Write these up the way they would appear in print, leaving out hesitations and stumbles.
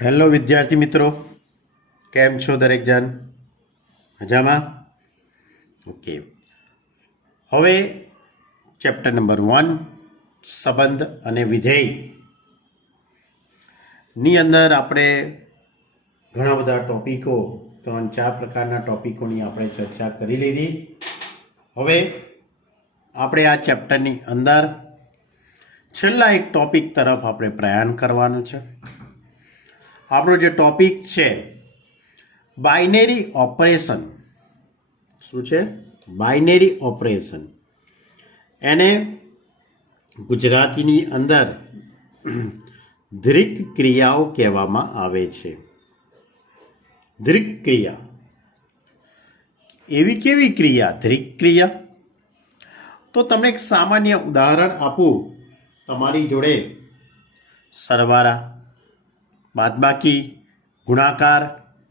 Hello વિદ્યાર્થી મિત્રો, કેમ છો દરેક જણ? મજામાં? ઓકે. હવે ચેપ્ટર નંબર 1 સંબંધ અને વિધેયની અંદર આપણે ઘણા બધા ટોપિકો 3-4 પ્રકારના ટોપિકોની આપણે ચર્ચા કરી લીધી. હવે આપણે આ ચેપ્ટરની અંદર છેલ્લા એક ટોપિક તરફ આપણે પ્રયાણ કરવાનું છે. આપણો જે ટોપિક છે બાઇનરી ઓપરેશન. શું છે? Binary operation. એને ગુજરાતીની અંદર દ્રિક ક્રિયાઓ કહેવામાં આવે છે. દ્રિક ક્રિયા એવી કેવી ક્રિયા? દ્રિક ક્રિયા તો તમને એક સામાન્ય ઉદાહરણ આપું. તમારી જોડે સરવાળા, બાદબાકી, ગુણાકાર,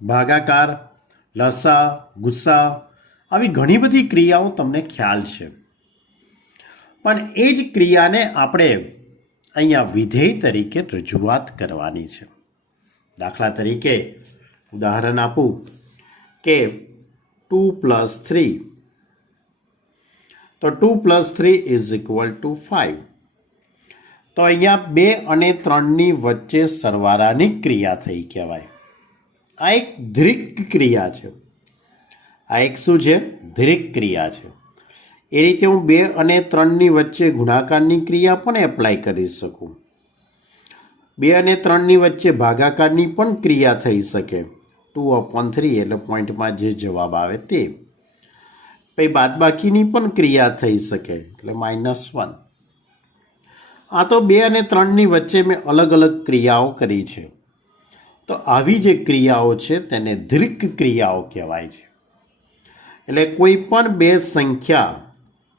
ભાગાકાર, લસા, ગુસ્સા આવી ઘણી બધી ક્રિયાઓ તમને ખ્યાલ છે. પણ એ જ ક્રિયાને આપણે અહીંયા વિધેય તરીકે રજૂઆત કરવાની છે. દાખલા તરીકે ઉદાહરણ આપું કે 2 + 3, તો 2 + 3 = 5. તો અહીંયા 2 અને 3ની વચ્ચે સરવાળાની ક્રિયા થઈ કહેવાય. આ એક દ્રિક ક્રિયા છે. આ એક શું છે? દ્રિક ક્રિયા છે. એ રીતે હું 2 અને 3ની વચ્ચે ગુણાકારની ક્રિયા પણ એપ્લાય કરી શકું. 2 અને 3ની વચ્ચે ભાગાકારની પણ ક્રિયા થઈ શકે. 2/3 એટલે પોઈન્ટમાં જે જવાબ આવે તે. પછી બાદબાકીની પણ ક્રિયા થઈ શકે એટલે -1. આ તો 2 અને 3ની વચ્ચે મેં અલગ અલગ ક્રિયાઓ કરી છે. તો આવી જે ક્રિયાઓ છે તેને દ્રિક ક્રિયાઓ કહેવાય છે. એટલે કોઈ પણ બે સંખ્યા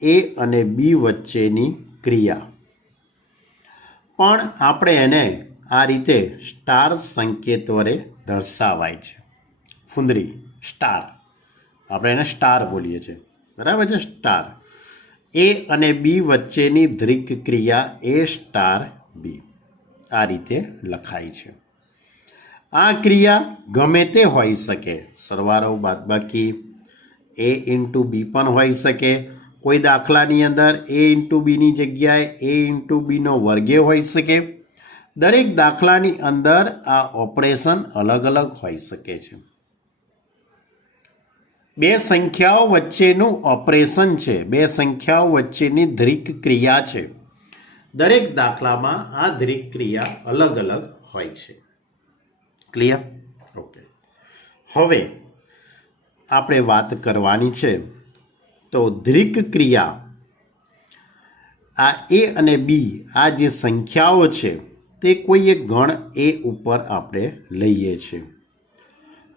એ અને બી વચ્ચેની ક્રિયા. પણ આપણે એને આ રીતે સ્ટાર સંકેત વડે દર્શાવાય છે. ફૂંદરી, સ્ટાર. આપણે એને સ્ટાર બોલીએ છીએ, બરાબર છે? સ્ટાર. એ અને બી વચ્ચેની દ્રિક ક્રિયા એ સ્ટાર બી આ રીતે લખાય છે. આ ક્રિયા ગમે તે હોઈ શકે. સરવાળો, બાદબાકી, એ ઇન્ટુ બી પણ હોઈ શકે. કોઈ દાખલાની અંદર એ ઇન્ટુ બીની જગ્યાએ એ ઇન્ટુ બીનો વર્ગે હોઈ શકે. દરેક દાખલાની અંદર આ ઓપરેશન અલગ અલગ હોઈ શકે છે. બે સંખ્યાઓ વચ્ચેનું ઓપરેશન છે. બે સંખ્યાઓ વચ્ચેની દ્રિક ક્રિયા છે. દરેક દાખલામાં આ દ્રિક ક્રિયા અલગ અલગ હોય છે. ક્લિયર? ઓકે. હવે આપણે વાત કરવાની છે તો દ્રિક ક્રિયા આ એ અને બી આ જે સંખ્યાઓ છે તે કોઈ એક ગણ એ ઉપર આપણે લઈએ છીએ.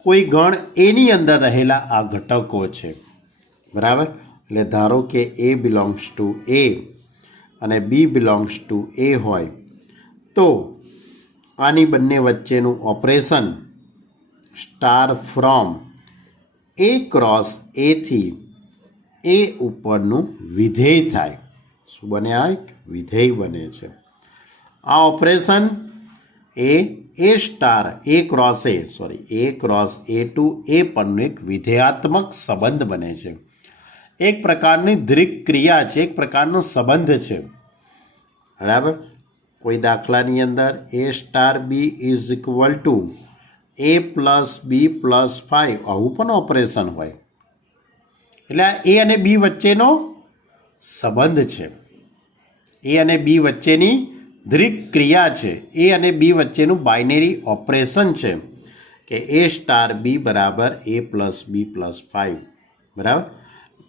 કોઈ ગણ એની અંદર રહેલા આ ઘટકો છે, બરાબર? એટલે ધારો કે એ બિલોંગ્સ ટુ એ અને બી બિલોંગ્સ ટુ એ હોય તો આની બંને વચ્ચેનું operation star from A cross એથી એ ઉપરનું વિધેય થાય. શું બને? આ એક વિધેય બને છે. આ operation A star A cross A two એ પરનું એક વિધેયાત્મક સંબંધ બને છે. એક પ્રકારની દ્રિક ક્રિયા છે, એક પ્રકારનો સંબંધ છે, બરાબર? કોઈ દાખલાની અંદર એ સ્ટાર બી = a + b + 5 આવું પણ ઓપરેશન હોય. એટલે એ અને બી વચ્ચેનો સંબંધ છે. એ અને બી વચ્ચેની દ્રિક ક્રિયા છે. એ અને બી વચ્ચેનું બાઇનરી ઓપરેશન છે કે a star B = a + b + 5, બરાબર?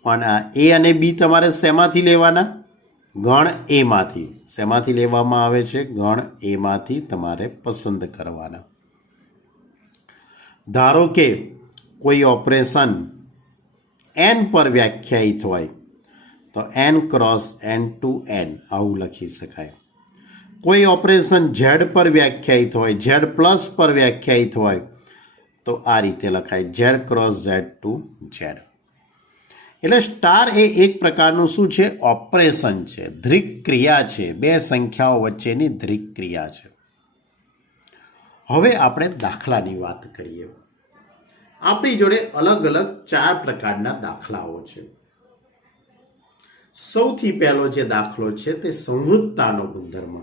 પણ આ એ અને બી તમારે શેમાંથી લેવાના? ગણ એમાંથી. શેમાંથી લેવામાં આવે છે? ગણ એમાંથી તમારે પસંદ કરવાના. ધારો કે કોઈ ઓપરેશન n પર વ્યાખ્યાયિત હોય તો n × n ટુ n આવું લખી શકાય. કોઈ ઓપરેશન ઝેડ પર વ્યાખ્યાયિત હોય, ઝેડ પ્લસ પર વ્યાખ્યાયિત હોય તો આ રીતે લખાય, ઝેડ × ઝેડ ટુ ઝેડ. એટલે સ્ટાર એ એક પ્રકારનું શું છે? ઓપરેશન છે, દ્રિક ક્રિયા છે. બે સંખ્યાઓ વચ્ચેની દ્રિક ક્રિયા છે. હવે આપણે દાખલાની વાત કરીએ. આપણી જોડે અલગ અલગ 4 પ્રકારના દાખલાઓ છે. સૌથી પહેલો જે દાખલો છે તે સંવૃત્તાનો ગુણધર્મ.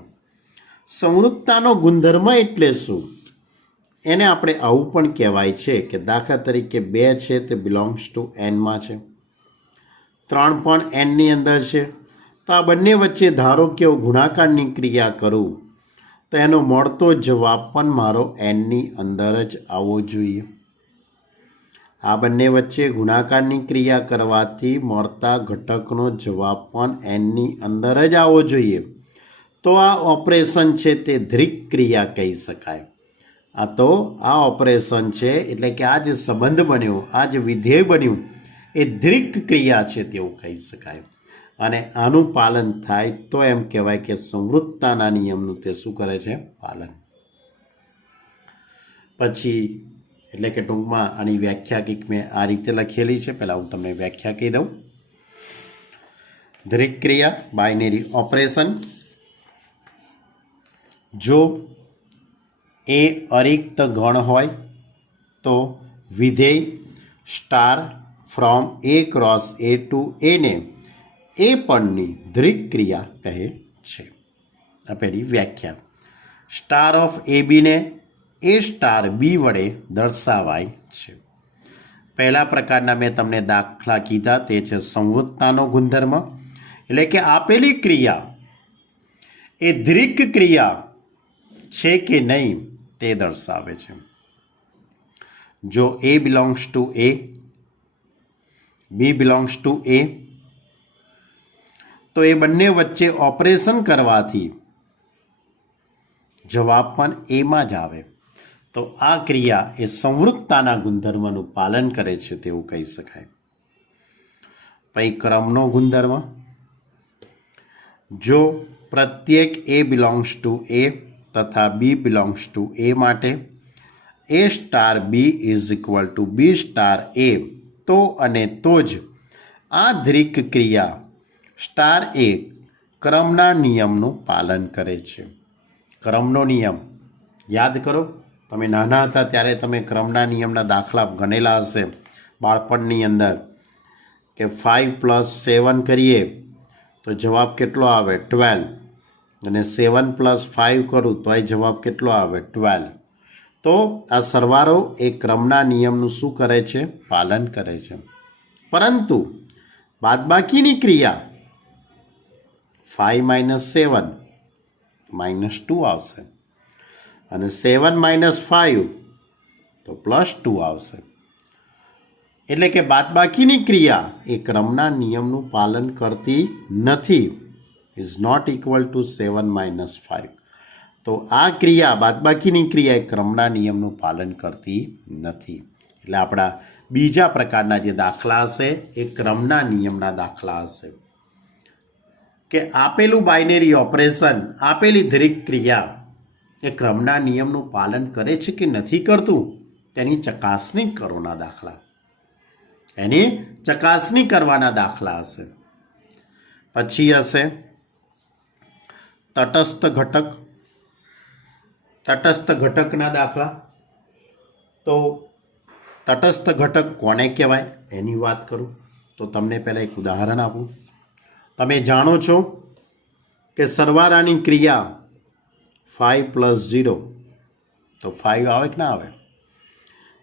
સંવૃત્તાનો ગુણધર્મ એટલે શું? એને આપણે આવું પણ કહેવાય છે કે દાખલા તરીકે 2 છે તે બિલોંગ્સ ટુ એનમાં છે, 3 પણ એનની અંદર છે. તો આ બંને વચ્ચે ધારો કે હું ગુણાકારની ક્રિયા કરું તો એનો મળતો જવાબ પણ મારો એનની અંદર જ આવવો જોઈએ. આ બંને વચ્ચે ગુણાકારની ક્રિયા કરવાથી મળતા ઘટકનો જવાબ પણ એનની અંદર જ આવવો જોઈએ. તો આ ઓપરેશન છે તે દ્વિક ક્રિયા કહી શકાય. આ ઓપરેશન છે એટલે કે આ જે સંબંધ બન્યો, આ જે વિધેય બન્યું એ દ્વિક ક્રિયા છે તેવું કહી શકાય. અને આનું પાલન થાય તો એમ કહેવાય કે સંવૃત્તાના નિયમનું તે શું કરે છે? પાલન. પછી એટલે કે ટૂંકમાં આની વ્યાખ્યા કંઈક મેં આ રીતે લખેલી છે. પહેલાં હું તમને વ્યાખ્યા કહી દઉં. દ્વિક ક્રિયા, બાઇનરી ઓપરેશન. જો એ અરિક્ત ગણ હોય તો વિધેય star from A cross A to એને એ પણની દ્વિક ક્રિયા કહે છે. આ પહેલી વ્યાખ્યા. સ્ટાર ઓફ એ બીને એ સ્ટાર બી વડે દર્શાવાય છે. પહેલા પ્રકારના મેં તમને દાખલા કીધા તે છે સંવૃત્તાનો ગુણધર્મ, એટલે કે આપેલી ક્રિયા એ દ્વિક ક્રિયા છે કે નહીં તે દર્શાવે છે. જો A belongs to A, B belongs to A, તો એ બંને વચ્ચે ઓપરેશન કરવાથી જવાબ પણ એમાં જ આવે. તો આ ક્રિયા એ સંવૃત્તાના ગુણધર્મનું પાલન કરે છે તેવું કહી શકાય. પછી ક્રમનો ગુણધર્મ. જો પ્રત્યેક એ બિલોંગ્સ ટુ એ તથા બી બિલોંગ્સ ટુ એ માટે એ star B is equal to B star A, તો અને તો જ આ દ્વિક ક્રિયા સ્ટાર એ ક્રમના નિયમનું પાલન કરે છે. ક્રમનો નિયમ યાદ કરો. તમે નાના હતા ત્યારે તમે ક્રમના નિયમના દાખલા ગણેલા હશે બાળપણની અંદર, કે 5 + 7 કરીએ તો જવાબ કેટલો આવે? 12. અને 7 + 5 કરું તો એ જવાબ કેટલો આવે? 12. તો આ સરવાળો એ ક્રમના નિયમનું શું કરે છે? પાલન કરે છે. પરંતુ બાદબાકીની ક્રિયા 5 - 7 -2 આવશે, અને 7 - 5 તો +2 આવશે. એટલે કે બાદબાકીની ક્રિયા એ ક્રમના નિયમનું પાલન કરતી નથી. Is not equal to 7 - 5. તો આ ક્રિયા બાદબાકીની ક્રિયા એ ક્રમના નિયમનું પાલન કરતી નથી. એટલે આપણા બીજા પ્રકારના જે દાખલા હશે એ ક્રમના નિયમના દાખલા હશે. કે આપેલું બાઇનરી ઓપરેશન, આપેલી દ્વિક ક્રિયા એ ક્રમના નિયમનું પાલન કરે છે કે નથી કરતું તેની ચકાસણી કરોના દાખલા, એની ચકાસણી કરવાના દાખલા હશે. પછી હશે તટસ્થ ઘટક. તટસ્થ ઘટકના દાખલા. તો તટસ્થ ઘટક કોને કહેવાય એની વાત કરું તો તમને પહેલાં એક ઉદાહરણ આપું. તમે જાણો છો કે સરવાળાની ક્રિયા 5 + 0 તો 5 આવે કે ના આવે?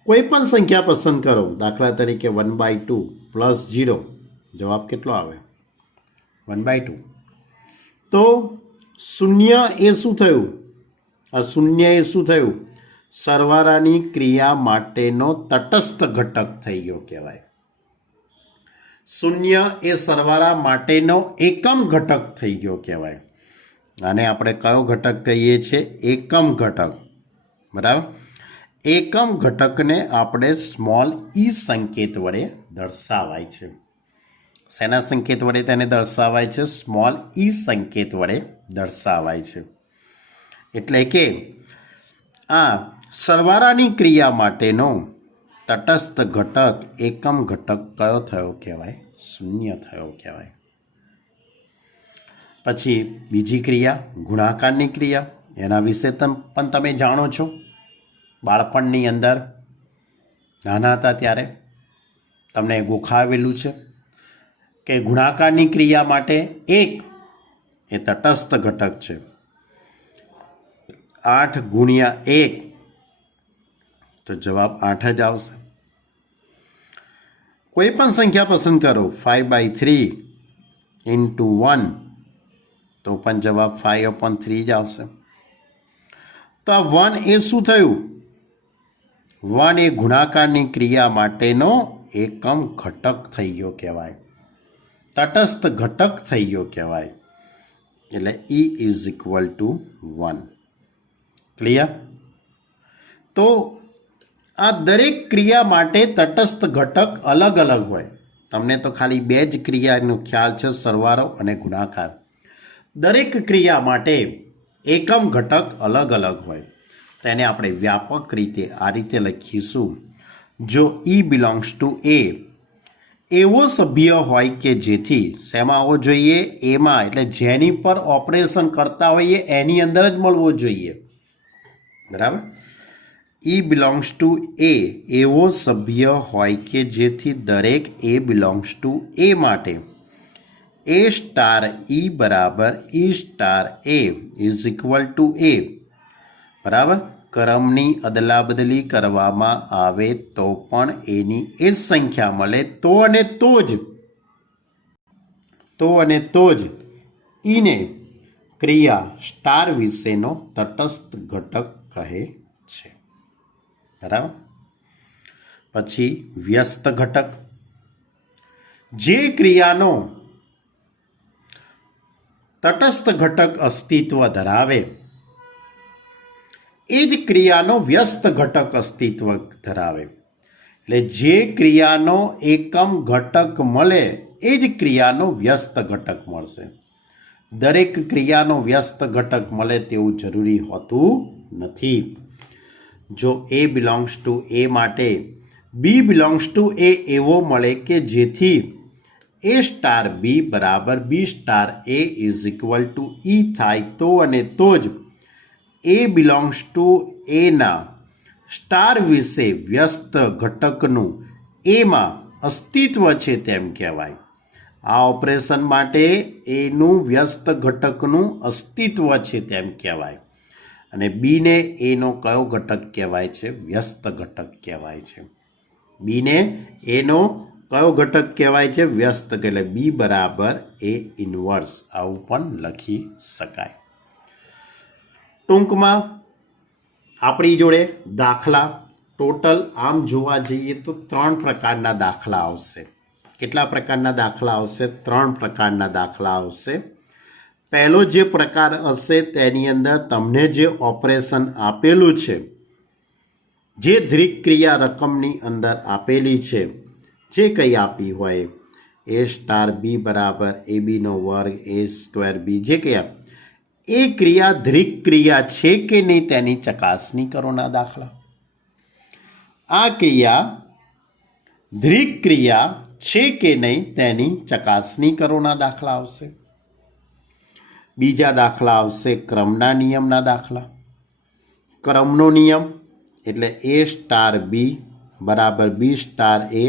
કોઈ પણ સંખ્યા પસંદ કરો, દાખલા તરીકે 1/2 + 0, જવાબ કેટલો આવે? 1/2. તો શૂન્ય એ શું થયું? આ શૂન્ય એ શું થયું? સરવાળાની ક્રિયા માટેનો તટસ્થ ઘટક થઈ ગયો કહેવાય. શૂન્ય એ સરવાળા માટેનો એકમ ઘટક થઈ ગયો કહેવાય. આને આપણે કયો ઘટક કહીએ છીએ? એકમ ઘટક. બરાબર. એકમ ઘટકને આપણે સ્મોલ ઈ સંકેત વડે દર્શાવાય છે. શેના સંકેત વડે તેને દર્શાવાય છે? સ્મોલ ઈ સંકેત વડે દર્શાવાય છે. એટલે કે આ સરવાળાની ક્રિયા માટેનો તટસ્થ ઘટક એકમ ઘટક કયો થયો કહેવાય? શૂન્ય થયો કહેવાય. પછી બીજી ક્રિયા ગુણાકારની ક્રિયા, એના વિશે પણ તમે જાણો છો. બાળપણની અંદર નાના હતા ત્યારે તમને ગોખાવેલું છે કે ગુણાકારની ક્રિયા માટે 1 એ તટસ્થ ઘટક છે. 8 ગુણ્યા 1 તો જવાબ 8 જ આવશે. કોઈ પણ સંખ્યા પસંદ કરો 5/3 ઇન્ટુ 1 તો પણ જવાબ 5/3 જ આવશે. તો આ 1 એ શું થયું? 1 એ ગુણાકારની ક્રિયા માટેનો એકમ ઘટક થઈ ગયો કહેવાય, તટસ્થ ઘટક થઈ ગયો કહેવાય. એટલે E is equal two 1. Clear? તો આ દરેક ક્રિયા માટે તટસ્થ ઘટક અલગ અલગ હોય. તમને તો ખાલી 2 જ ક્રિયાનો ખ્યાલ છે, સરવાળો અને ગુણાકાર. દરેક ક્રિયા માટે એકમ ઘટક અલગ અલગ હોય. તેને આપણે વ્યાપક રીતે આ રીતે લખીશું. જો E બિલોંગ્સ ટુ A એવો સભ્ય હોય કે જેથી શેમાં આવવો જોઈએ? એમાં, એટલે જેની પર ઓપરેશન કરતા હોઈએ એની અંદર જ મળવો જોઈએ. બરાબર? E બિલોંગ્સ ટુ A એવો સભ્ય હોય કે જેથી દરેક A બિલોંગ્સ ટુ A માટે A સ્ટાર E બરાબર E star A is equal to A. બરાબર? ક્રમની અદલાબદલી કરવામાં આવે તો પણ એની એ જ સંખ્યા મળે તો અને તો જ ઈને ક્રિયા સ્ટાર વિશેનો તટસ્થ ઘટક કહે છે. બરાબર? પછી વ્યસ્ત ઘટક. જે ક્રિયાનો તટસ્થ ઘટક અસ્તિત્વ ધરાવે એ જ ક્રિયાનો વ્યસ્ત ઘટક અસ્તિત્વ ધરાવે. એટલે જે ક્રિયાનો એકમ ઘટક મળે એ જ ક્રિયાનો વ્યસ્ત ઘટક મળશે. દરેક ક્રિયાનો વ્યસ્ત ઘટક મળે તેવું જરૂરી હોતું નથી. જો A બિલોંગ્સ ટુ A માટે B બિલોંગ્સ ટુ A એવો મળે કે જેથી A સ્ટાર B બરાબર B star A is equal two E થાય તો અને તો જ A બિલોંગ્સ ટુ Aના સ્ટાર વિશે વ્યસ્ત ઘટકનું એમાં અસ્તિત્વ છે તેમ કહેવાય. આ ઓપરેશન માટે એનું વ્યસ્ત ઘટકનું અસ્તિત્વ છે તેમ કહેવાય. અને બીને એનો કયો ઘટક કહેવાય છે? વ્યસ્ત ઘટક કહેવાય છે. બીને એનો કયો ઘટક કહેવાય છે? વ્યસ્ત. એટલે B બરાબર A ઇન્વર્સ આવું પણ લખી શકાય. ટૂંકમાં આપણી જોડે દાખલા ટોટલ આમ જોવા જઈએ તો 3 પ્રકારના દાખલા આવશે. કેટલા પ્રકારના દાખલા આવશે? 3 પ્રકારના દાખલા આવશે. પહેલો જે પ્રકાર હશે તેની અંદર તમને જે ઓપરેશન આપેલું છે, જે દ્વિક ક્રિયા રકમની અંદર આપેલી છે, જે કંઈ આપી હોય A સ્ટાર B બરાબર ABનો વર્ગ A સ્ક્વેર B, જે કંઈ એ ક્રિયા દ્વિક ક્રિયા છે કે નહીં તેની ચકાસણી કરોના દાખલા. આ ક્રિયા દ્વિક ક્રિયા છે કે નહીં તેની ચકાસણી કરોના દાખલા આવશે. બીજા દાખલા આવશે ક્રમના નિયમના દાખલા. ક્રમનો નિયમ એટલે A સ્ટાર B બરાબર B સ્ટાર A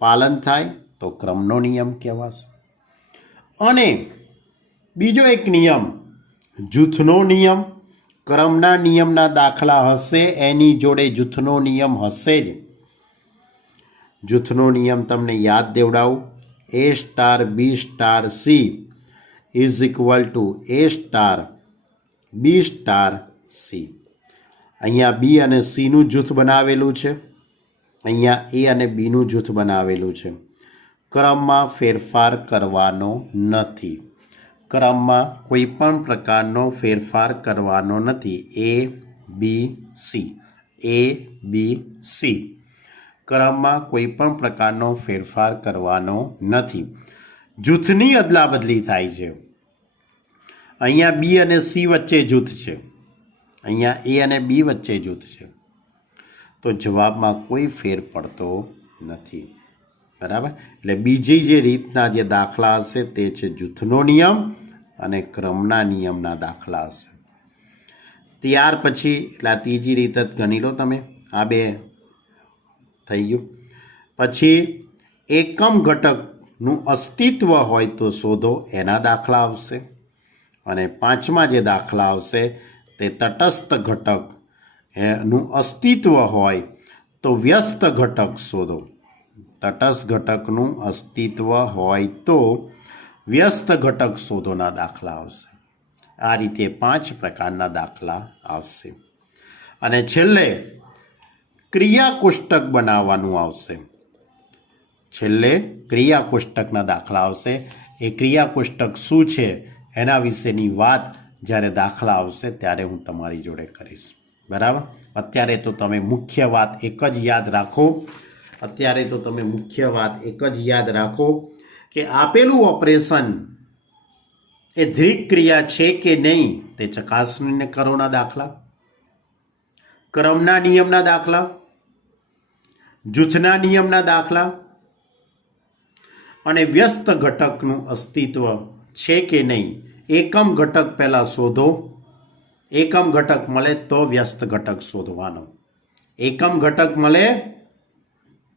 પાલન થાય તો ક્રમનો નિયમ કહેવાશે. અને બીજો એક નિયમ જૂથનો નિયમ. ક્રમના નિયમના દાખલા હશે એની જોડે જૂથનો નિયમ હશે જ. જૂથનો નિયમ તમને યાદ દેવડાવું. A star B star C is equal to A star B star C. અહીંયા B અને Cનું જૂથ બનાવેલું છે, અહીંયા A અને Bનું જૂથ બનાવેલું છે. ક્રમમાં ફેરફાર કરવાનો નથી. ક્રમમાં કોઈ પણ પ્રકારનો ફેરફાર કરવાનો નથી. A B C A B C ક્રમમાં કોઈ પણ પ્રકારનો ફેરફાર કરવાનો નથી. જૂથની અદલાબદલી થાય છે. અહીંયા B અને C વચ્ચે જૂથ છે, અહીંયા A અને B વચ્ચે જૂથ છે, તો જવાબમાં કોઈ ફેર પડતો નથી. બરાબર? એટલે બીજી જે રીતના જે દાખલા હશે તે છે જૂથનો નિયમ અને ક્રમના નિયમના દાખલા હશે. ત્યાર પછી એટલે આ ત્રીજી રીત જ ગણી લો તમે, આ બે થઈ ગયું. પછી એકમ ઘટકનું અસ્તિત્વ હોય તો શોધો, એના દાખલા આવશે. અને પાંચમા જે દાખલા આવશે તે તટસ્થ ઘટક નું અસ્તિત્વ હોય તો વ્યસ્ત ઘટક શોધો. તટસ્થ ઘટકનું અસ્તિત્વ હોય તો વ્યસ્ત ઘટક શોધોના દાખલા આવશે. આ રીતે 5 પ્રકારના દાખલા આવશે. અને છેલ્લે ક્રિયા કોષ્ટક બનાવવાનું આવશે. છેલ્લે ક્રિયા કોષ્ટકના દાખલા આવશે. એ ક્રિયા કોષ્ટક શું છે એના વિશેની વાત જ્યારે દાખલા આવશે ત્યારે હું તમારી જોડે કરીશ. બરાબર? અત્યારે તો તમે મુખ્ય વાત એક જ યાદ રાખો. કે આપેલું ઓપરેશન એ દ્વિક ક્રિયા છે કે નહીં તે ચકાસણીને કરોના દાખલા, ક્રમના નિયમના દાખલા, જૂથના નિયમના દાખલા અને વ્યસ્ત ઘટકનું અસ્તિત્વ છે કે નહીં. એકમ ઘટક પહેલાં શોધો. એકમ ઘટક મળે તો વ્યસ્ત ઘટક શોધવાનો. એકમ ઘટક મળે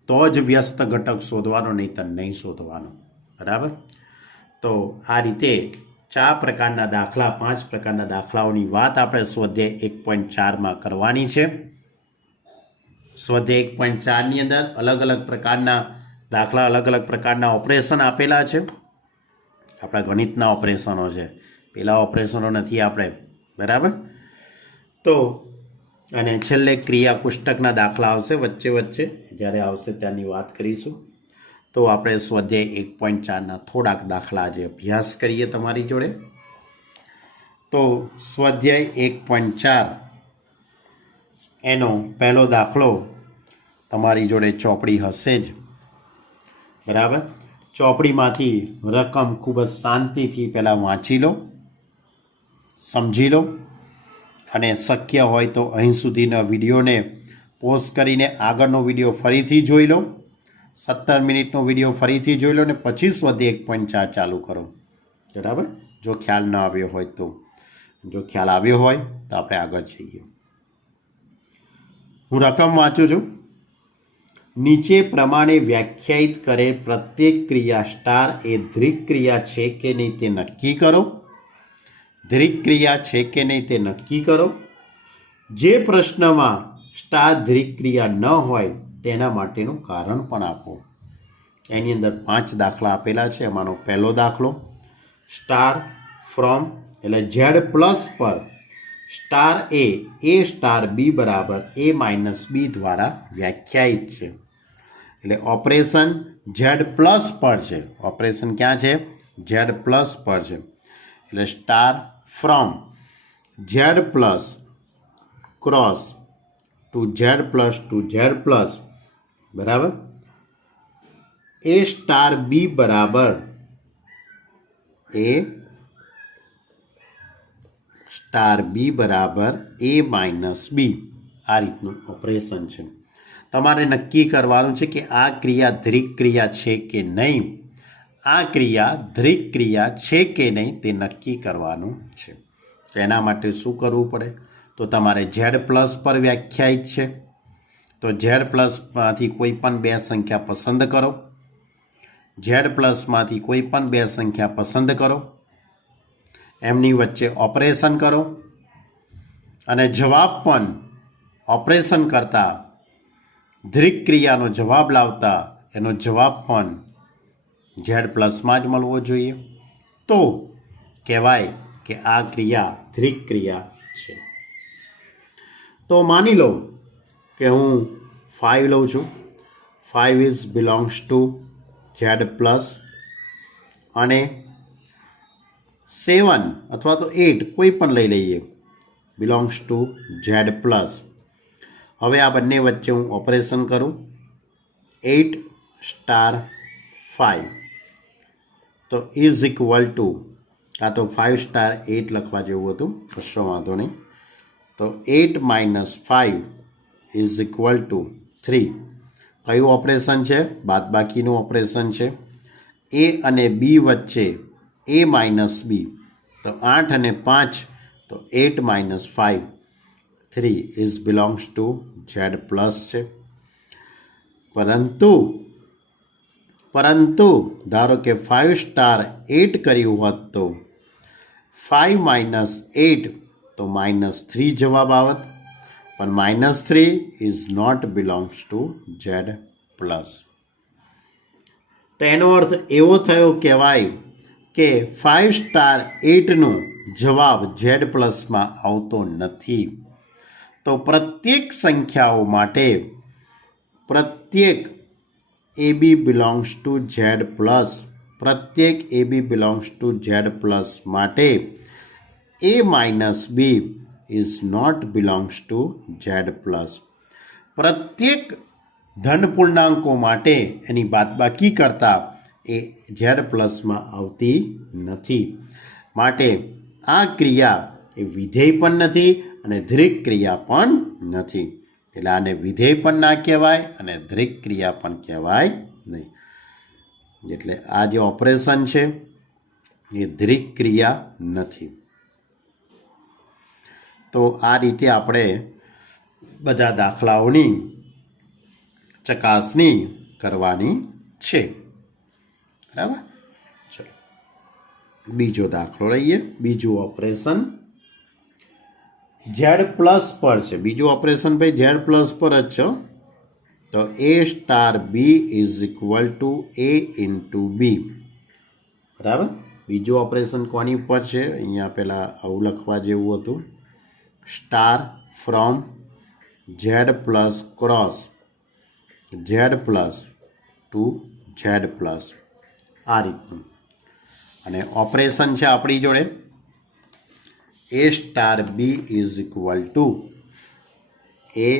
તો જ વ્યસ્ત ઘટક શોધવાનો, નહીં તો નહીં શોધવાનો. બરાબર? તો આ રીતે 4 પ્રકારના દાખલા, 5 પ્રકારના દાખલાઓની વાત આપણે સ્વાધ્યાય 1.4માં કરવાની છે. સ્વાધ્યાય 1.4ની અંદર અલગ અલગ પ્રકારના દાખલા, અલગ અલગ પ્રકારના ઓપરેશન આપેલા છે. આપણા ગણિતના ઓપરેશનો છે, પેલા ઓપરેશનો નથી આપણે. બરાબર? તો અને છેલ્લે ક્રિયા કોષ્ટકના દાખલા આવશે વચ્ચે વચ્ચે, જ્યારે આવશે ત્યાંની વાત કરીશું. તો આપણે સ્વાધ્યાય 1.4ના થોડાક દાખલા આજે અભ્યાસ કરીએ તમારી જોડે. તો સ્વાધ્યાય 1.4 એનો પહેલો દાખલો તમારી જોડે ચોપડી હશે જ. બરાબર? ચોપડીમાંથી રકમ ખૂબ જ શાંતિથી પહેલાં વાંચી લો, સમજી લો, અને શક્ય હોય તો અહીં સુધીના વિડીયોને પોઝ કરીને આગળનો વિડીયો ફરીથી જોઈ લો. 17 મિનિટનો વિડીયો ફરીથી જોઈ લો ને પછી સ્વાધ્યાય 1.4 ચાલુ કરો. બરાબર? જો ખ્યાલ ન આવ્યો હોય તો. જો ખ્યાલ આવ્યો હોય તો આપણે આગળ જઈએ. હું રકમ વાંચું છું. નીચે પ્રમાણે વ્યાખ્યાયિત કરેલ પ્રત્યેક ક્રિયા સ્ટાર એ દ્વિક ક્રિયા છે કે નહીં તે નક્કી કરો. દ્વિક ક્રિયા છે કે નહીં તે નક્કી કરો. જે પ્રશ્નમાં સ્ટાર દ્વિક ક્રિયા ન હોય તેના માટેનું કારણ પણ આપો. એની અંદર 5 દાખલા આપેલા છે. એમાંનો પહેલો દાખલો સ્ટાર ફ્રોમ એટલે ઝેડ પ્લસ પર સ્ટાર એ સ્ટાર બી બરાબર એ માઇનસ બી દ્વારા વ્યાખ્યાયિત છે. એટલે ઓપરેશન ઝેડ પ્લસ પર છે. ઓપરેશન ક્યાં છે? ઝેડ પ્લસ પર છે. એટલે star from Z plus cross two Z plus બરાબર એ સ્ટાર બી બરાબર એ માઇનસ બી. આ રીતનું ઓપરેશન છે. તમારે નક્કી કરવાનું છે કે આ ક્રિયા દ્વિક ક્રિયા છે કે નહીં. આ ક્રિયા દ્વિક ક્રિયા છે કે નહીં તે નક્કી કરવાનું છે. એના માટે શું કરવું પડે? તો તમારે ઝેડ પ્લસ પર વ્યાખ્યાયિત છે તો ઝેડ પ્લસમાંથી કોઈ પણ 2 સંખ્યા પસંદ કરો. ઝેડ પ્લસમાંથી કોઈ પણ 2 સંખ્યા પસંદ કરો, એમની વચ્ચે ઓપરેશન કરો અને જવાબ પણ ઓપરેશન કરતા દ્વિક ક્રિયાનો જવાબ લાવતા એનો જવાબ પણ ઝેડ પ્લસમાં જ મળવો જોઈએ. તો કહેવાય કે આ ક્રિયા દ્વિક ક્રિયા છે. તો માની લો કે હું 5 લઉં છું. 5 is belongs to Z plus અને 7 અથવા તો 8 કોઈ પણ લઈ લઈએ બિલોંગ્સ ટુ ઝેડ પ્લસ. હવે આ બંને વચ્ચે હું ઓપરેશન કરું 8 સ્ટાર 5 તો ઇઝ ઇક્વલ ટુ આ તો 5 સ્ટાર 8 લખવા જેવું હતું, કશો વાંધો નહીં. તો 8 માઇનસ 5 ઇઝ ઇક્વલ ટુ 3. કયું ઓપરેશન છે? બાદબાકીનું ઓપરેશન છે. એ અને બી વચ્ચે એ માઇનસ બી તો 8 અને 5 તો 8 minus 5 3 is belongs to Z plus છે. પરંતુ ધારો કે 5 સ્ટાર 8 કર્યું હોત તો 5 માઇનસ 8 તો -3 જવાબ આવત, પણ -3 is not belongs to Z plus. તો એનો અર્થ એવો થયો કહેવાય કે 5 સ્ટાર 8નો જવાબ ઝેડ પ્લસમાં આવતો નથી. તો પ્રત્યેક સંખ્યાઓ માટે પ્રત્યેક AB belongs to Z plus, પ્રત્યેક AB belongs to Z plus માટે A minus B is not belongs to Z plus. પ્રત્યેક ધન પૂર્ણાંકો માટે એની બાદબાકી કરતા એ ઝેડ પ્લસમાં આવતી નથી. માટે આ ક્રિયા એ વિધેય પણ નથી અને ધ્રિક ક્રિયા પણ નથી. એટલે આને વિધેય પણ ના કહેવાય અને ધ્રિક ક્રિયા પણ કહેવાય નહીં. એટલે આ જે ઓપરેશન છે એ ધ્રિક ક્રિયા નથી. તો આ રીતે આપણે બધા દાખલાઓની ચકાસણી કરવાની છે. બરાબર. ચલો બીજો દાખલો લઈએ. બીજું ઓપરેશન ઝેડ પ્લસ પર છે. બીજું ઓપરેશન ભાઈ ઝેડ પ્લસ પર જ છે. તો A star B is equal to A into B. બરાબર. બીજું ઓપરેશન કોની ઉપર છે? અહીંયા પહેલાં આવું લખવા જેવું હતું, star from Z plus cross Z plus two Z plus, આ રીતનું. અને ઓપરેશન છે આપણી જોડે A star B is equal to A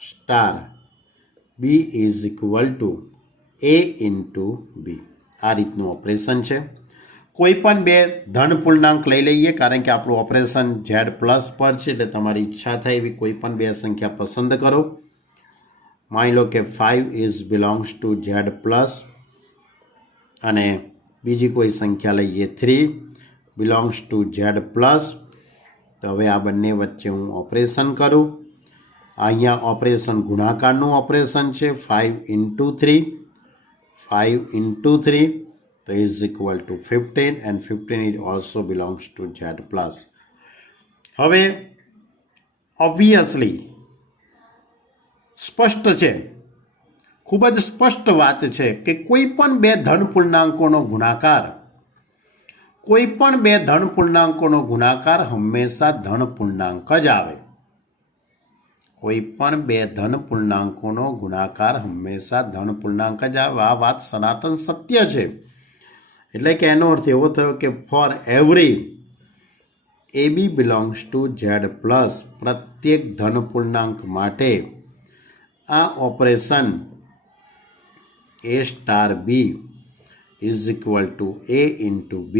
star B is equal to A into B. આ રીતનું ઓપરેશન છે. કોઈ પણ બે ધન પૂર્ણાંક લઈ લઈએ, કારણ કે આપણું ઓપરેશન ઝેડ પ્લસ પર છે. એટલે તમારી ઈચ્છા થાય એવી કોઈ પણ બે સંખ્યા પસંદ કરો. માની લો કે 5 is belongs to Z plus અને બીજી કોઈ સંખ્યા લઈએ 3 બિલોંગ્સ ટુ ઝેડ પ્લસ. તો હવે આ બંને વચ્ચે હું ઓપરેશન કરું. અહીંયા ઓપરેશન ગુણાકારનું ઓપરેશન છે. 5 ઇન્ટુ 3 તો is equal two 15 and 15 is also belongs to Z plus. હવે ઓબ્વિયસલી સ્પષ્ટ છે, ખૂબ જ સ્પષ્ટ વાત છે કે કોઈ પણ બે ધન પૂર્ણાંકોનો ગુણાકાર હંમેશા ધન પૂર્ણાંક જ આવે. કોઈ પણ બે ધન પૂર્ણાંકોનો ગુણાકાર હંમેશા ધન પૂર્ણાંક જ આવે. આ વાત સનાતન સત્ય છે. એટલે કે એનો અર્થ એવો થયો કે for every AB belongs to Z plus, પ્રત્યેક ધન પૂર્ણાંક માટે આ operation A star B is equal to A into B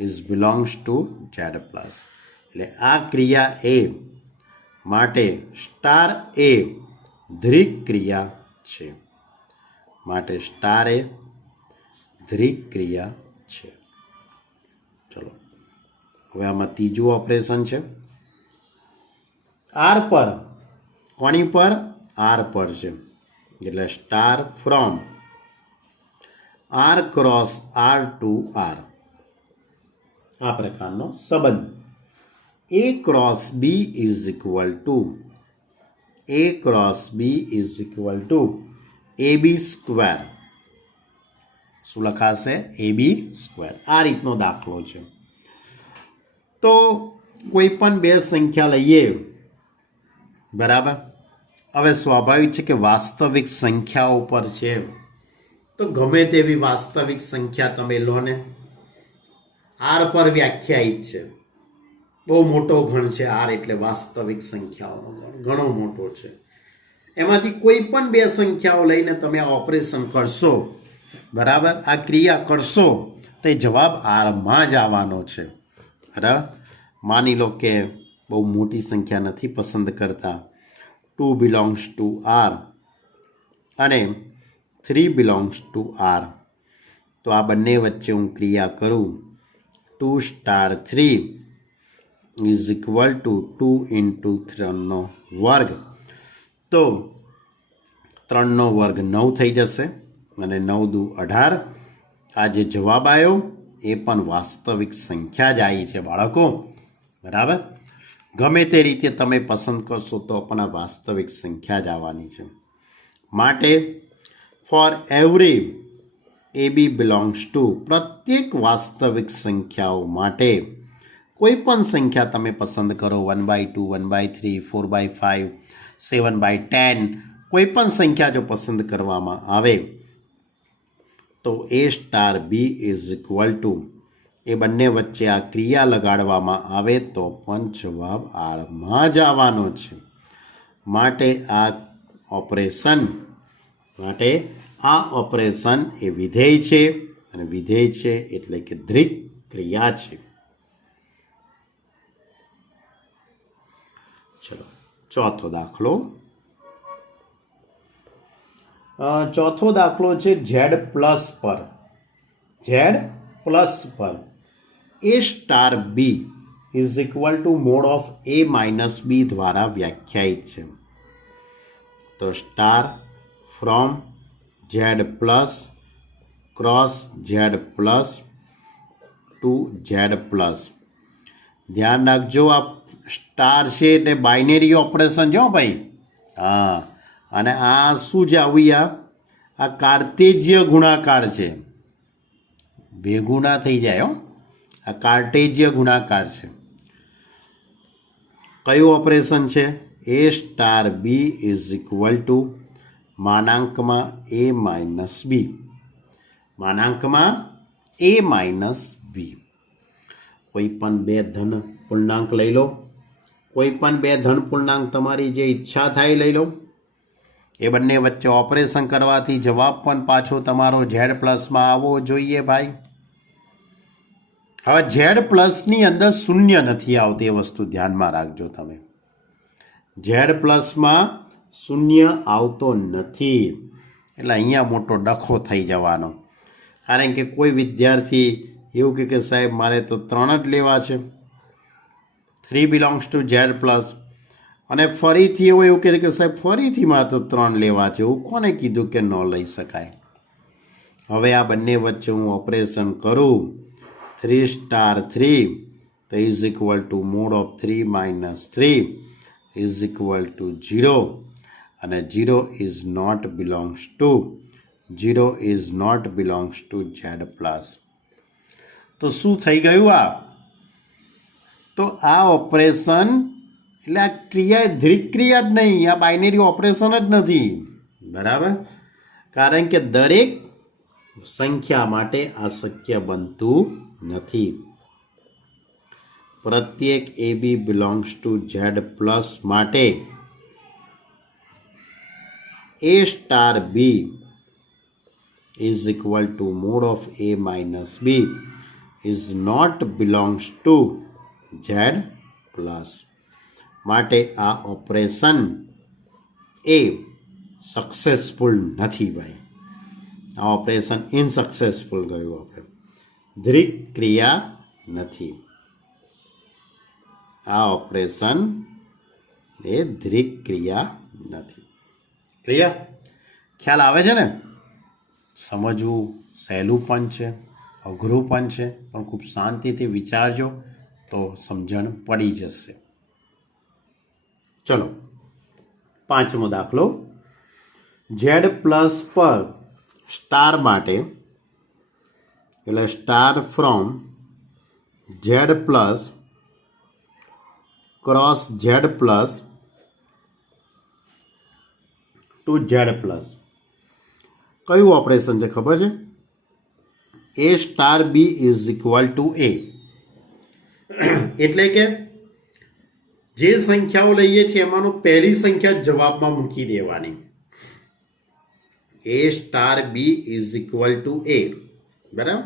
is belongs to Z plus. એટલે આ ક્રિયા A માટે સ્ટાર A ધ્રિક ક્રિયા છે. માટે સ્ટાર A ધ્રિક ક્રિયા છે. ચલો હવે આમાં ત્રીજું ઓપરેશન છે R પર. કોની પર? R પર છે. એટલે star from R cross R to R. આ પ્રકારનો સંબંધ. A cross B is equal to AB square. શું લખાશે? AB square. આ રીતનો દાખલો છે. તો કોઈ પણ બે સંખ્યા લઈએ, બરાબર. હવે સ્વાભાવિક છે કે વાસ્તવિક સંખ્યાઓ પર છે, તો ગમે તેવી વાસ્તવિક સંખ્યા તમે લો ને, R પર વ્યાખ્યાયિત છે. બહુ મોટો ગણ છે R, એટલે વાસ્તવિક સંખ્યાઓનો ગણ ઘણો મોટો છે. એમાંથી કોઈ પણ બે સંખ્યાઓ લઈને તમે આ ઓપરેશન કરશો, બરાબર, આ ક્રિયા કરશો, તો જવાબ Rમાં જ આવવાનો છે. બરાબર. માની લો કે બહુ મોટી સંખ્યા નથી પસંદ કરતા, 2 બિલોંગ્સ ટુ R અને 3 બિલોંગ્સ ટુ R. તો આ બંને વચ્ચે હું ક્રિયા કરું, 2 star 3 is equal to 2 into 3નો વર્ગ. તો 3નો વર્ગ 9 થઈ જશે અને 9 દુ 18. આ જે જવાબ આવ્યો એ પણ વાસ્તવિક સંખ્યા જ આવી છે બાળકો, બરાબર. ગમે તે રીતે તમે પસંદ કરશો તો પણ આ વાસ્તવિક સંખ્યા જ આવવાની છે. માટે for every A B belongs to, પ્રત્યેક વાસ્તવિક સંખ્યાઓ માટે કોઈ પણ સંખ્યા તમે પસંદ કરો, 1/2, 1/3, 4/5, 7/10, કોઈ પણ સંખ્યા જો પસંદ કરવામાં આવે તો A star B is equal to, એ બંને વચ્ચે આ ક્રિયા લગાડવામાં આવે તો પણ જવાબ આરમાં જ આવવાનો છે. માટે આ ઓપરેશન એ વિધેય છે, અને વિધેય છે એટલે કે દ્રિક ક્રિયા છે. ચલો ચોથો દાખલો. ચોથો દાખલો છે Z પ્લસ પર. A star B is equal to mod of A minus B દ્વારા વ્યાખ્યાયિત છે. તો star from Z plus cross Z plus to Z plus. ધ્યાન રાખજો, આ સ્ટાર છે એટલે બાઇનરી ઓપરેશન છે ભાઈ. હા, અને આ શું છે આવ્યું? આ કાર્ટેજીય ગુણાકાર છે, ભેગું ના થઈ જાય હો. આ કાર્ટેજીય ગુણાકાર છે. કયું ઓપરેશન છે? A star B is equal to માનાંકમાં A માઇનસ B, માનાંકમાં A માઇનસ B. કોઈ પણ બે ધન પૂર્ણાંક લઈ લો, કોઈ પણ બે ધન પૂર્ણાંક તમારી જે ઈચ્છા થાય લઈ લો. એ બંને વચ્ચે ઓપરેશન કરવાથી જવાબ પણ પાછો તમારો Z પ્લસમાં આવવો જોઈએ ભાઈ. હવે Z પ્લસની અંદર શૂન્ય નથી આવતી, એ વસ્તુ ધ્યાનમાં રાખજો તમે. Z પ્લસમાં શૂન્ય આવતો નથી એટલે અહીંયા મોટો ડખો થઈ જવાનો. કારણ કે કોઈ વિદ્યાર્થી એવું કહે કે સાહેબ મારે તો 3 જ લેવા છે, 3 બિલોંગ્સ ટુ Z પ્લસ. અને ફરીથી એવું કહે કે સાહેબ ફરીથી મારે તો 3 લેવા છે. એવું કોને કીધું કે ન લઈ શકાય? હવે આ બંને વચ્ચે હું ઓપરેશન કરું, 3 સ્ટાર 3 તો is equal to mod of 3 minus 3 is equal to 0, અને 0 is not belongs to Z plus. તો શું થઈ ગયું આ? તો આ ઓપરેશન એટલે આ ક્રિયા દ્રિક ક્રિયા જ નહીં, આ બાઇનરી ઓપરેશન જ નથી, બરાબર. કારણ કે દરેક સંખ્યા માટે આ શક્ય બનતું નથી. પ્રત્યેક A B belongs to Z plus માટે A star B is equal to mod of A minus B is not belongs to Z plus. માટે આ ઓપરેશન એ સક્સેસફુલ નથી ભાઈ. આ ઓપરેશન ઇનસક્સેસફુલ ગયું, આપણે દ્રિક ક્રિયા નથી. આ ઓપરેશન એ દ્રિક ક્રિયા નથી. ક્લિયર? ખ્યાલ આવે છે ને? સમજવું સહેલું પણ છે, અઘરું પણ છે, પણ ખૂબ શાંતિથી વિચારજો તો સમજણ પડી જશે. ચલો પાંચમો દાખલો. Z પ્લસ પર સ્ટાર માટે એટલે star from Z plus cross Z plus to Z plus. કયું ઓપરેશન છે ખબર છે? A star B is equal to A. એટલે કે જે સંખ્યાઓ લઈએ છીએ એમાંનો પહેલી સંખ્યા જવાબમાં મૂકી દેવાની. A star B is equal to A, બરાબર.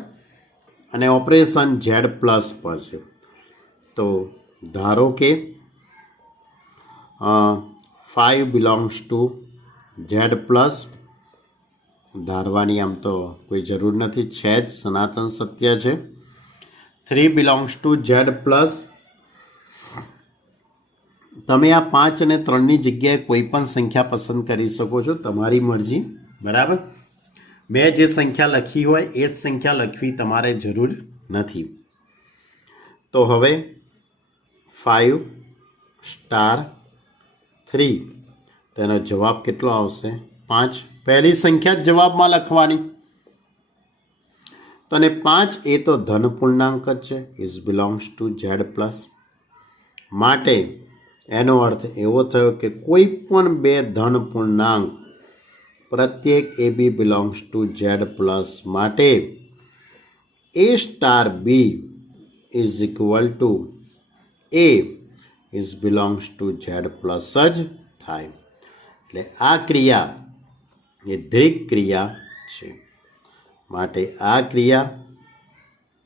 અને ઓપરેશન Z પ્લસ પર છે. તો ધારો કે 5 બિલોંગ્સ ટુ Z પ્લસ. ધારવાની આમ તો કોઈ જરૂર નથી, છે જ, સનાતન સત્ય છે. 3 બિલોંગ્સ ટુ Z પ્લસ તમે આ 5 અને 3ની જગ્યાએ કોઈ પણ સંખ્યા પસંદ કરી શકો છો, તમારી મરજી, બરાબર. મેં જે સંખ્યા લખી હોય એ જ સંખ્યા લખવી તમારે જરૂર નથી. તો હવે 5 સ્ટાર 3, તેનો જવાબ કેટલો આવશે? 5. પહેલી સંખ્યા જ જવાબમાં લખવાની. તો અને 5 એ તો ધન પૂર્ણાંક જ છે, is belongs to Z plus. માટે એનો અર્થ એવો થયો કે કોઈ પણ બે ધન પૂર્ણાંક પ્રત્યેક A B belongs to Z plus. માટે એ star B is equal to A is belongs to Z plus જ થાય. એટલે આ ક્રિયા એ દ્વિક ક્રિયા છે. માટે આ ક્રિયા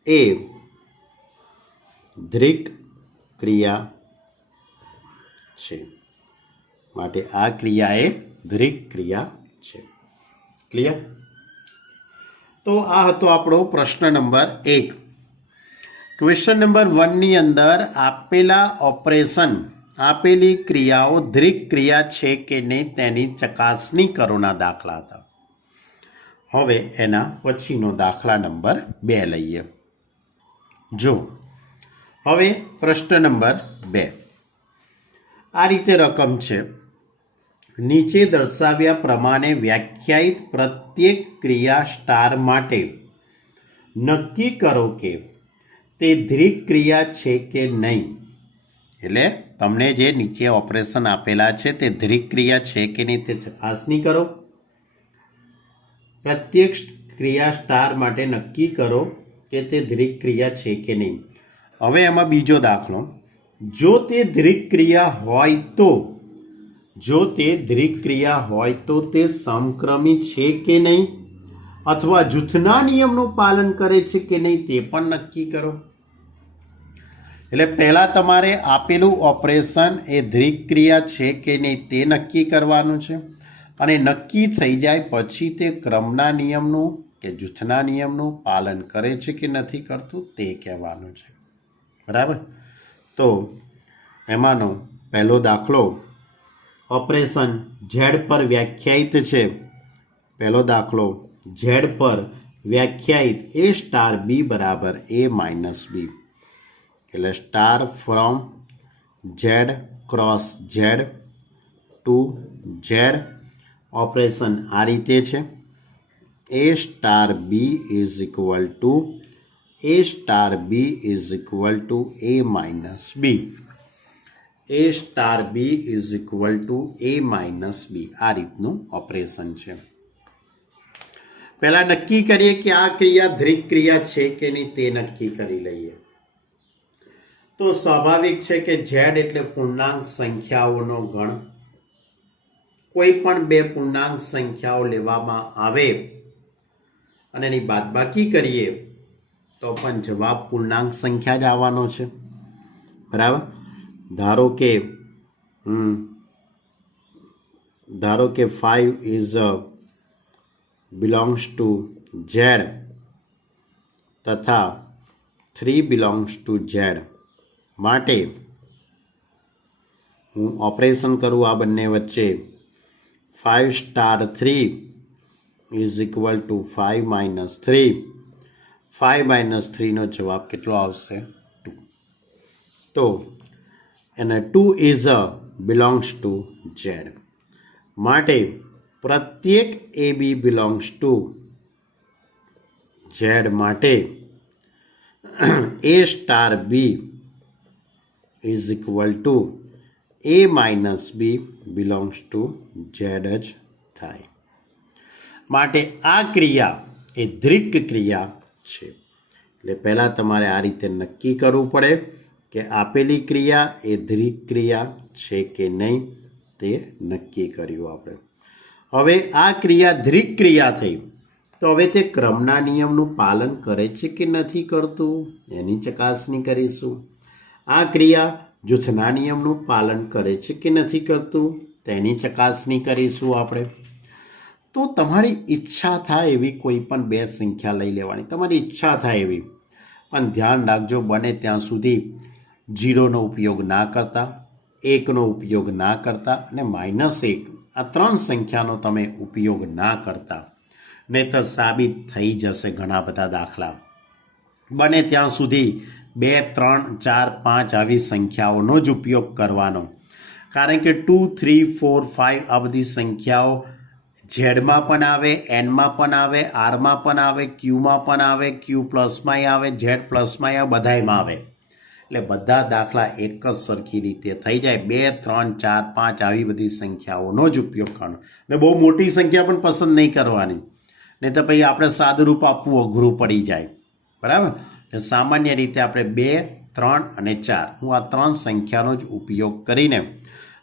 એ દ્વિક ક્રિયા છે. માટે આ ક્રિયા એ દ્વિક ક્રિયા છે. ક્લિયર? તો આ હતો આપણો પ્રશ્ન નંબર 1. ક્વેશ્ચન નંબર 1ની અંદર આપેલા ઓપરેશન, આપેલી ક્રિયાઓ દ્વિક ક્રિયા છે કે નહીં તેની ચકાસણી કરોના દાખલા હતા. હવે એના પછીનો દાખલા નંબર 2 લઈએ. જો હવે પ્રશ્ન નંબર 2 આ રીતે રકમ છે. નીચે દર્શાવ્યા પ્રમાણે વ્યાખ્યાયિત પ્રત્યેક ક્રિયા સ્ટાર માટે નક્કી કરો કે તે દ્વિક ક્રિયા છે કે નહીં. એટલે તમને જે નીચે ઓપરેશન આપેલા છે તે દ્વિક ક્રિયા છે કે નહીં તે ચકાસણી કરો. પ્રત્યેક ક્રિયા સ્ટાર માટે નક્કી કરો કે તે દ્વિક ક્રિયા છે કે નહીં. હવે એમાં બીજો દાખલો, જો તે દ્વિક ક્રિયા હોય તો, જો તે દ્વિક ક્રિયા હોય તો તે સમક્રમી છે કે નહીં અથવા જૂથના નિયમનું પાલન કરે છે કે નહીં તે પણ નક્કી કરો. એટલે પહેલાં તમારે આપેલું ઓપરેશન એ દ્વિક ક્રિયા છે કે નહીં તે નક્કી કરવાનું છે, અને નક્કી થઈ જાય પછી તે ક્રમના નિયમનું કે જૂથના નિયમનું પાલન કરે છે કે નથી કરતું તે કહેવાનું છે. બરાબર? તો એમાંનો પહેલો દાખલો ઓપરેશન ઝેડ પર વ્યાખ્યાયિત છે. પહેલો દાખલો ઝેડ પર વ્યાખ્યાયિત એ સ્ટાર બી બરાબર એ માઇનસ બી. એટલે star from Z cross Z to Z. Operation આ રીતે છે. એ star B is equal to A star B is equal to A minus B. A star B is equal to A minus B. આ રીતનું operation છે. પહેલાં નક્કી કરીએ કે આ ક્રિયા દ્વિક ક્રિયા છે કે નહીં તે નક્કી કરી લઈએ. તો સ્વાભાવિક છે કે ઝેડ એટલે પૂર્ણાંક સંખ્યાઓનો ગણ. કોઈ પણ બે પૂર્ણાંક સંખ્યાઓ લેવામાં આવે અને એની બાદબાકી કરીએ તો પણ જવાબ પૂર્ણાંક સંખ્યા જ આવવાનો છે. બરાબર? ધારો કે 5 ઇઝ બિલોંગ્સ ટુ ઝેડ તથા 3 બિલોંગ્સ ટુ ઝેડ. માટે હું ઓપરેશન કરું આ બંને વચ્ચે. 5 star 3 is equal to 5 minus 3. 5 minus 3નો જવાબ કેટલો આવશે? 2. તો અને 2 ઇઝ બિલોંગ્સ ટુ ઝેડ. માટે પ્રત્યેક A B belongs to Z માટે એ star B is equal to A minus B belongs to Z જ થાય. માટે આ ક્રિયા એ દ્વિક ક્રિયા છે. એટલે પહેલાં તમારે આ રીતે નક્કી કરવું પડે કે આપેલી ક્રિયા એ દ્વિક ક્રિયા છે કે નહીં તે નક્કી કર્યું આપણે. હવે આ ક્રિયા દ્વિક ક્રિયા થઈ તો હવે તે ક્રમના નિયમનું પાલન કરે છે કે નથી કરતું એની ચકાસણી કરીશું. આ ક્રિયા જૂથના નિયમનું પાલન કરે છે કે નથી કરતું તેની ચકાસણી કરીશું આપણે. તો તમારી ઈચ્છા થાય એવી કોઈ પણ બે સંખ્યા લઈ લેવાની, તમારી ઈચ્છા થાય એવી. પણ ધ્યાન રાખજો બને ત્યાં સુધી 0નો ઉપયોગ ના કરતા, એકનો ઉપયોગ ના કરતા અને -1 આ 3 સંખ્યાનો તમે ઉપયોગ ના કરતા, નહીંતર સાબિત થઈ જશે ઘણા બધા દાખલા. બને ત્યાં સુધી 2, 3, 4, 5 આવી સંખ્યાઓનો જ ઉપયોગ કરવાનો. કારણ કે 2, 3, 4, 5 આ બધી સંખ્યાઓ ઝેડમાં પણ આવે, એનમાં પણ આવે, આરમાં પણ આવે, ક્યુમાં પણ આવે, ક્યુ પ્લસમાંય આવે, ઝેડ પ્લસમાંય આવે, બધાયમાં આવે. એટલે બધા દાખલા એક જ સરખી રીતે થઈ જાય. 2, 3, 4, 5 આવી બધી સંખ્યાઓનો જ ઉપયોગ કરવાનો. અને બહુ મોટી સંખ્યા પણ પસંદ નહીં કરવાની, નહીં તો પછી આપણે સાદુરૂપ આપવું અઘરું પડી જાય. બરાબર. એટલે સામાન્ય રીતે આપણે 2, 3 અને 4 હું આ 3 સંખ્યાનો જ ઉપયોગ કરીને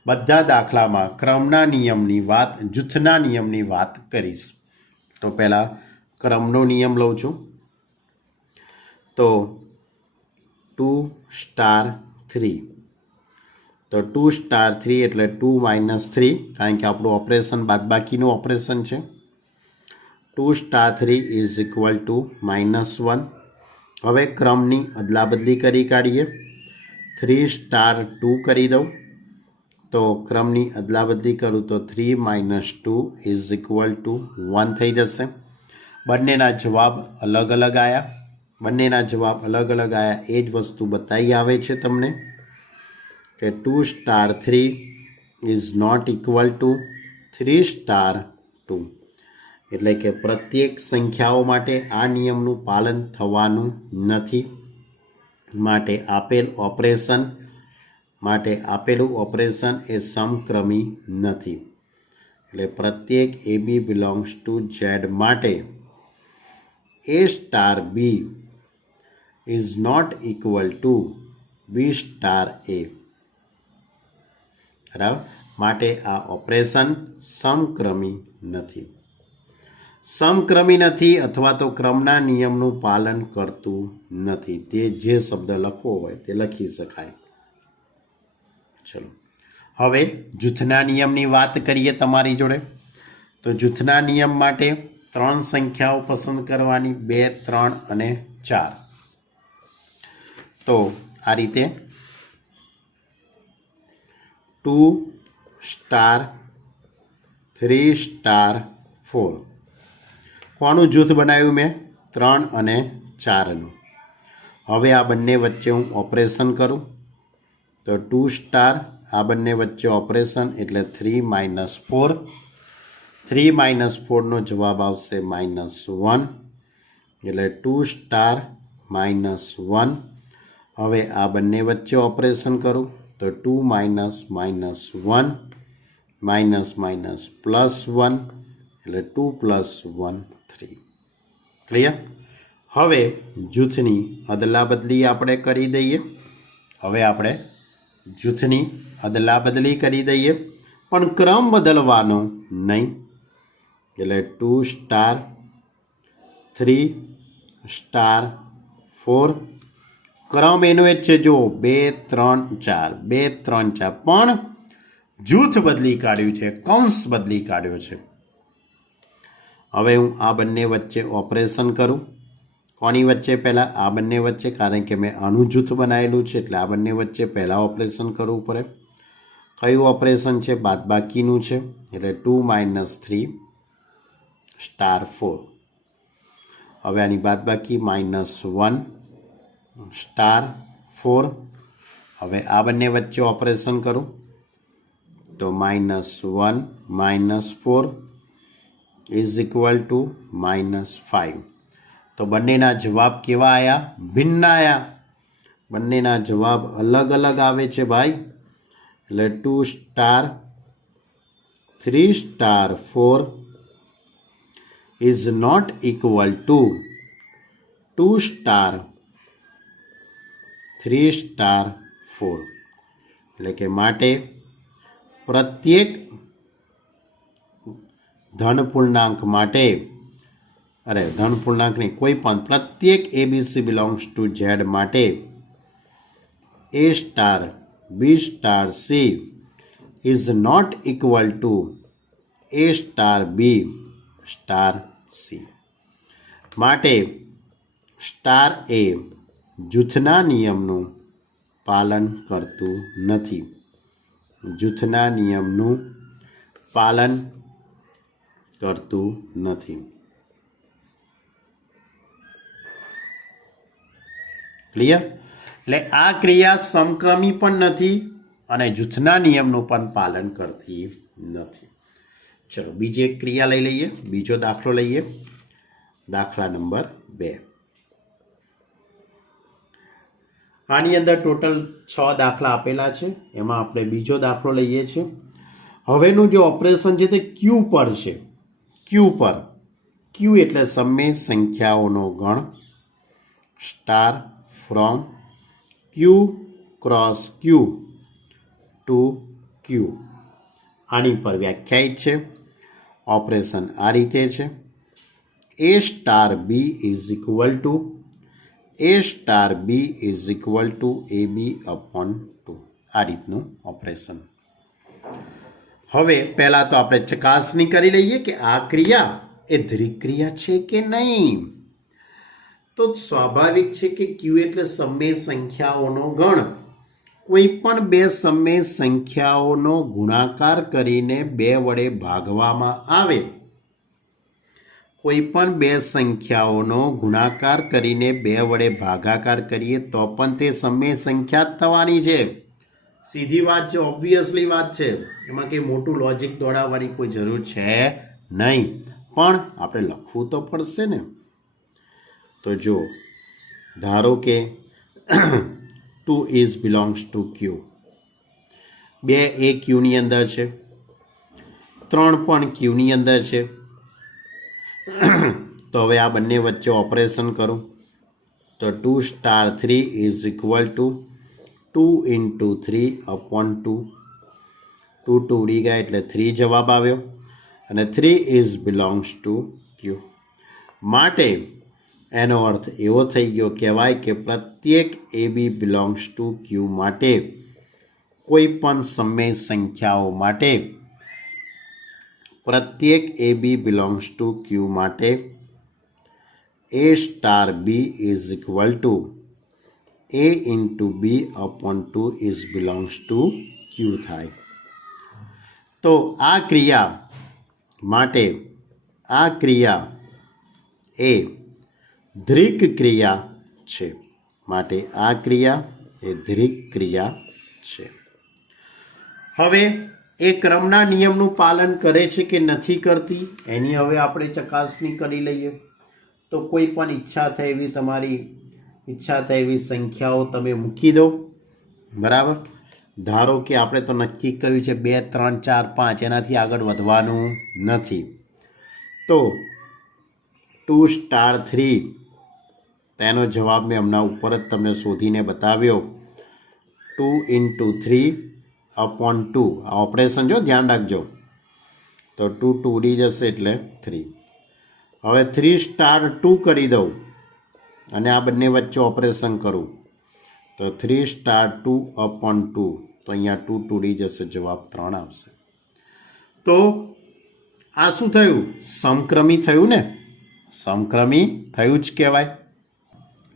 બધા દાખલામાં ક્રમના નિયમની વાત, જૂથના નિયમની વાત કરીશ. તો પહેલાં ક્રમનો નિયમ લઉં છું. તો 2 સ્ટાર 3, તો 2 સ્ટાર 3 એટલે 2 - 3, કારણ કે આપણું ઓપરેશન બાદબાકીનું ઓપરેશન છે. 2 સ્ટાર 3 ઇઝ ઇક્વલ ટુ -1. હવે ક્રમની અદલાબદલી કરી કાઢીએ. 3 સ્ટાર 2 કરી દઉં, તો ક્રમની અદલાબદલી કરું તો 3 - 2 ઇઝ ઇક્વલ ટુ 1 થઈ જશે. બંનેના જવાબ અલગ અલગ આવ્યા. બંનેના જવાબ અલગ અલગ આવ્યા એ જ વસ્તુ બતાવી આવે છે તમને કે 2 star 3 is not equal to 3 star 2. એટલે કે પ્રત્યેક સંખ્યાઓ માટે આ નિયમનું પાલન થવાનું નથી. માટે આપેલું ઓપરેશન એ સમક્રમી નથી. એટલે પ્રત્યેક AB બિલોંગ્સ ટુ ઝેડ માટે A star B is not equal to B star A. બરાબર. માટે આ ઓપરેશન સમક્રમી નથી. સમક્રમી નથી અથવા તો ક્રમના નિયમનું પાલન કરતું નથી. તે જે શબ્દ લખવો હોય તે લખી શકાય. ચલો હવે જૂથના નિયમની વાત કરીએ તમારી જોડે. તો જૂથના નિયમ માટે 3 સંખ્યાઓ પસંદ કરવાની, 2, 3 અને 4. તો આ રીતે 2 સ્ટાર 3 સ્ટાર 4 કોનું જૂથ બનાવ્યું મેં? 3 અને 4નું. હવે આ બંને વચ્ચે હું ઓપરેશન કરું તો 2 સ્ટાર આ બંને વચ્ચે ઓપરેશન એટલે 3 - 4. 3 - 4નો જવાબ આવશે -1 એટલે 2 સ્ટાર -1. હવે આ બંને વચ્ચે ઓપરેશન કરું તો 2 - -1 +1 એટલે 2 + 1 3. ક્લિયર? હવે જૂથની અદલાબદલી આપણે કરી દઈએ. પણ ક્રમ બદલવાનો નહીં. એટલે 2 સ્ટાર 3 સ્ટાર 4 ક્રમ એનો જ છે. જો 2, 3, 4 2, 3, 4 પણ જૂથ બદલી કાઢ્યું છે, કૌંસ બદલી કાઢ્યો છે. હવે હું આ બંને વચ્ચે ઓપરેશન કરું. કોની વચ્ચે? પહેલાં આ બંને વચ્ચે, કારણ કે મેં આનું જૂથ બનાવેલું છે એટલે આ બંને વચ્ચે પહેલાં ઓપરેશન કરવું પડે. કયું ઓપરેશન છે? બાદબાકીનું છે એટલે 2 - 3 સ્ટાર 4. હવે આની બાદબાકી -1 સ્ટાર 4. હવે આ બંને વચ્ચે ઓપરેશન કરું તો -1 -4 ઇઝ ઇક્વલ ટુ -5. તો બંનેના જવાબ કેવા આવ્યા? ભિન્ન આવ્યા. બંનેના જવાબ અલગ અલગ આવે છે ભાઈ. એટલે 2 star 3 star 4 is not equal to 2 star 3 star 4. એટલે કે માટે પ્રત્યેક ધન પૂર્ણાંક નહીં, કોઈ પણ પ્રત્યેક ABC બિલોંગ્સ ટુ ઝેડ માટે A star B star C is not equal to A star B star C. માટે સ્ટાર A જૂથના નિયમનું પાલન કરતું નથી. જૂથના નિયમનું પાલન કરતું નથી. ક્લિયર? એટલે આ ક્રિયા સમક્રમી પણ નથી અને જૂથના નિયમનું પણ પાલન કરતી નથી. ચલો બીજી એક ક્રિયા લઈ લઈએ, બીજો દાખલો લઈએ. દાખલા નંબર 2. આની અંદર ટોટલ 6 દાખલા આપેલા છે. એમાં આપણે બીજો દાખલો લઈએ છીએ. હવેનું જે ઓપરેશન છે તે ક્યુ પર છે. ક્યુ પર, ક્યુ એટલે સમય સંખ્યાઓનો ગણ star from Q cross Q to Q. આની પર વ્યાખ્યાયિત છે. ઓપરેશન આ રીતે છે. એ star B is equal to A star B is equal to A b upon 2. આ રીતનું ઓપરેશન. હવે પહેલાં તો આપણે ચકાસણી કરી લઈએ કે આ ક્રિયા એ ધ્રુવીય ક્રિયા છે કે નહીં. તો સ્વાભાવિક છે કે ક્યુ એટલે સમય સંખ્યાઓનો ગણ. કોઈ પણ બે સમય સંખ્યાઓનો ગુણાકાર કરીને 2 વડે ભાગવામાં આવે, કોઈ પણ બે સંખ્યાઓનો ગુણાકાર કરીને 2 વડે ભાગાકાર કરીએ તો પણ તે સમય સંખ્યા જ થવાની છે. સીધી વાત છે, ઓબ્વિયસલી વાત છે. એમાં કંઈ મોટું લોજિક દોડાવવાની કોઈ જરૂર છે નહીં, પણ આપણે લખવું તો પડશે ને. તો જો ધારો કે 2 ઇઝ બિલોંગ્સ ટુ ક્યુ. 2 એ ક્યુની અંદર છે, 3 પણ ક્યુની અંદર છે. તો હવે આ બંને વચ્ચે ઓપરેશન કરું તો 2 star 3 is equal to 2 into 3 upon 2. 2 ઉડી ગયા એટલે 3 જવાબ આવ્યો અને 3 ઇઝ બિલોંગ્સ ટુ ક્યુ. માટે એનો અર્થ એવો થઈ ગયો કહેવાય કે પ્રત્યેક A B belongs to Q માટે કોઈ પણ સમય સંખ્યાઓ માટે પ્રત્યેક A B belongs to Q માટે એ star B is equal to a into b upon 2 is belongs to Q થાય. તો આ ક્રિયા માટે આ ક્રિયા એ ધ્રુવીય ક્રિયા છે. માટે આ ક્રિયા એ ધ્રુવીય ક્રિયા છે. હવે એ ક્રમના નિયમનું પાલન કરે છે કે નથી કરતી એની હવે આપણે ચકાસણી કરી લઈએ. તો કોઈ પણ ઈચ્છા થાય એવી તમારી ઈચ્છા થાય એવી સંખ્યાઓ તમે મૂકી દો. બરાબર? ધારો કે આપણે તો નક્કી કર્યું છે 2, 3, 4, 5, એનાથી આગળ વધવાનું નથી. તો 2 સ્ટાર 3 તેનો જવાબ મેં હમણાં ઉપર જ તમને શોધીને બતાવ્યો. 2 ઇન્ટુ 3 અપોન 2. આ ઓપરેશન જો ધ્યાન રાખજો. તો 2 ઉડી જશે એટલે 3. હવે 3 સ્ટાર 2 કરી દઉં અને આ બંને વચ્ચે ઓપરેશન કરું તો 3 સ્ટાર 2 અપોન 2. તો અહીંયા 2 ઉડી જશે, જવાબ 3 આવશે. તો આ શું થયું? સમક્રમી થયું ને. સમક્રમી થયું જ કહેવાય.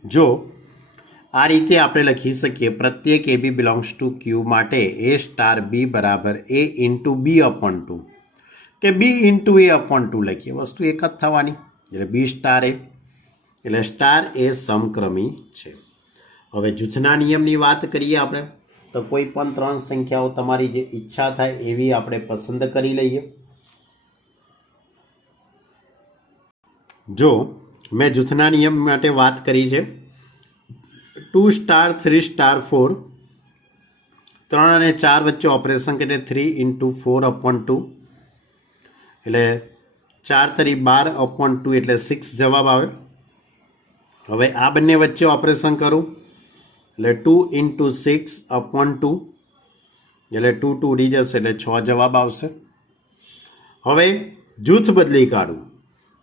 જો આ રીતે આપણે લખી શકીએ પ્રત્યેક A B belongs to Q માટે એ સ્ટાર બી બરાબર એ ઇન્ટુ બી અપોન 2 કે બી ઇન્ટુ એ અપોન 2 લખીએ, વસ્તુ એક જ થવાની. એટલે બી સ્ટાર એ એટલે સ્ટાર એ સમક્રમી છે. હવે જૂથના નિયમની વાત કરીએ આપણે તો કોઈ પણ 3 સંખ્યાઓ તમારી જે ઈચ્છા થાય એવી આપણે પસંદ કરી લઈએ. જો મેં જૂથના નિયમ માટે વાત કરી છે 2 સ્ટાર 3 સ્ટાર 4, 3 અને 4 વચ્ચે ઓપરેશન કરીએ 3 ઇન્ટુ 4 અપોન 2 એટલે 4 તરી 12 અપોન 2 એટલે 6 જવાબ આવે. હવે આ બંને વચ્ચે ઓપરેશન કરું એટલે 2 ઇન્ટુ 6 અપોન 2 એટલે 2 ઉડી જશે એટલે 6 જવાબ આવશે. હવે જૂથ બદલી કાઢું.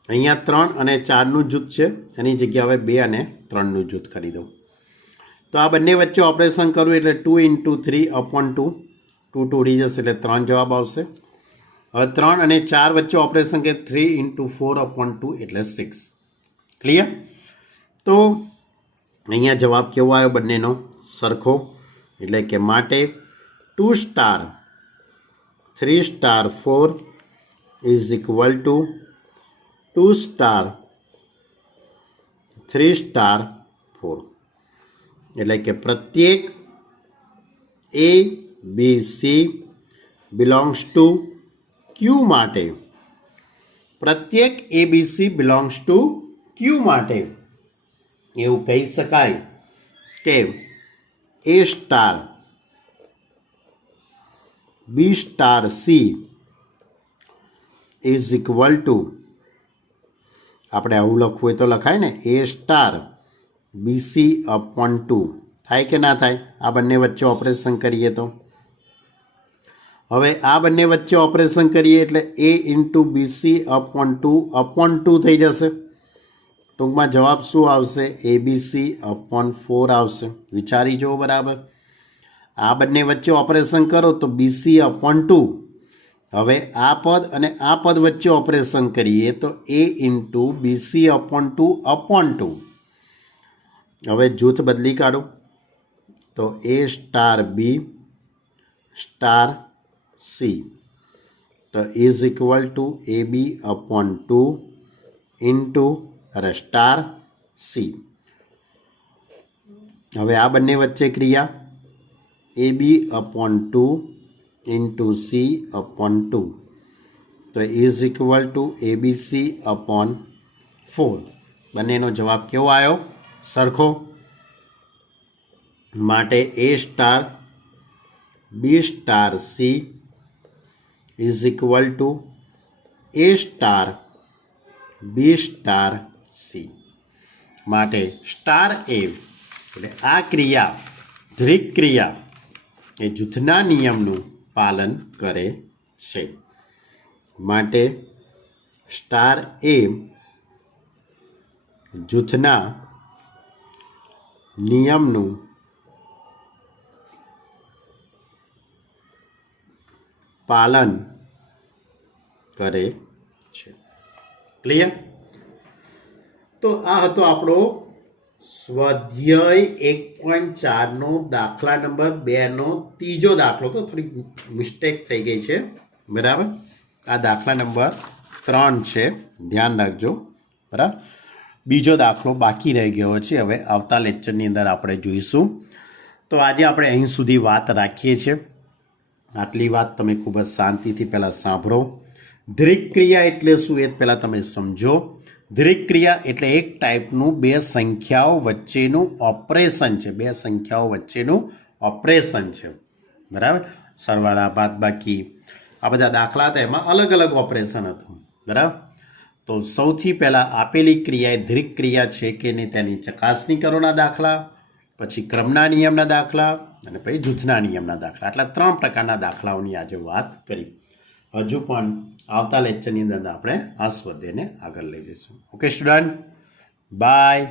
અહીંયા 3 અને 4નું જૂથ છે, એની જગ્યાએ 2 અને 3નું જૂથ કરી દઉં. તો આ બંને વચ્ચે ઓપરેશન કરું એટલે 2 ઇન્ટુ 3 અપોન 2. 2 ઉડી જશે એટલે 3 જવાબ આવશે. હવે 3 અને 4 વચ્ચે ઓપરેશન કે 3 ઇન્ટુ 4 અપોન 2 એટલે 6. ક્લિયર? તો અહીંયા જવાબ કેવો આવ્યો? બંનેનો સરખો. એટલે કે માટે 2 star 3 star 4 is equal to 2 star 3 star 4. એટલે કે પ્રત્યેક A B C belongs to Q માટે, પ્રત્યેક એબીસી બિલોંગ્સ ટુ ક્યુ માટે એવું કહી શકાય કે a star b star c is equal to, આપણે આવું લખવું હોય તો લખાય ને, એ સ્ટાર બીસી અપોન 2. થાય કે ના થાય? આ બંને વચ્ચે ઓપરેશન કરીએ તો, હવે આ બંને વચ્ચે ઓપરેશન કરીએ એટલે એ ઇન્ટુ બીસી અપોન 2 થઈ જશે. ટૂંકમાં જવાબ શું આવશે? એબીસી અપોન 4 આવશે. વિચારી જુઓ બરાબર. આ બંને વચ્ચે ઓપરેશન કરો તો બીસી અપોન 2. હવે આ પદ અને આ પદ વચ્ચે ઓપરેશન કરીએ તો એ ઇન્ટુ બીસી અપોન 2. હવે જૂથ બદલી કાઢો તો a star b star c તો is equal to A b upon 2 into star c. હવે આ બંને વચ્ચે ક્રિયા a b upon 2 into c upon 2 તો is equal to abc upon 4. બંનેનો જવાબ કેવો આવ્યો? સરખો. માટે એ star b star c is equal to A star b star c. માટે સ્ટાર એ એટલે આ ક્રિયા, દ્વિક ક્રિયા એ જૂથના નિયમનું પાલન કરે છે. માટે સ્ટાર એ જૂથના નિયમનું પાલન કરે છે. ક્લિયર? તો આ હતો આપણો સ્વાધ્યાય 1.4નો દાખલા નંબર 2નો ત્રીજો દાખલો. તો થોડીક મિસ્ટેક થઈ ગઈ છે, બરાબર. આ દાખલા નંબર 3 છે, ધ્યાન રાખજો, બરાબર. બીજો દાખલો બાકી રહી ગયો છે, હવે આવતા લેક્ચરની અંદર આપણે જોઈશું. તો આજે આપણે અહીં સુધી વાત રાખીએ છીએ. આટલી વાત તમે ખૂબ જ શાંતિથી પહેલાં સાંભળો. દ્વિક ક્રિયા એટલે શું એ પહેલાં તમે સમજો. દ્વિક ક્રિયા એટલે એક ટાઈપનું બે સંખ્યાઓ વચ્ચેનું ઓપરેશન છે. બે સંખ્યાઓ વચ્ચેનું ઓપરેશન છે, બરાબર. સરવાળા, બાદબાકી, આ બધા દાખલા હતા, એમાં અલગ અલગ ઓપરેશન હતું, બરાબર. તો સૌથી પહેલાં આપેલી ક્રિયા એ દ્વિક ક્રિયા છે કે નહીં તેની ચકાસણી કરોના દાખલા, પછી ક્રમના નિયમના દાખલા અને પછી જૂથના નિયમના દાખલા. આટલા 3 પ્રકારના દાખલાઓની આજે વાત કરી. હજુ પણ આવતા લેક્ચરની અંદર આપણે આ સ્વાધ્યાયને આગળ લઈ જઈશું. Okay student, by.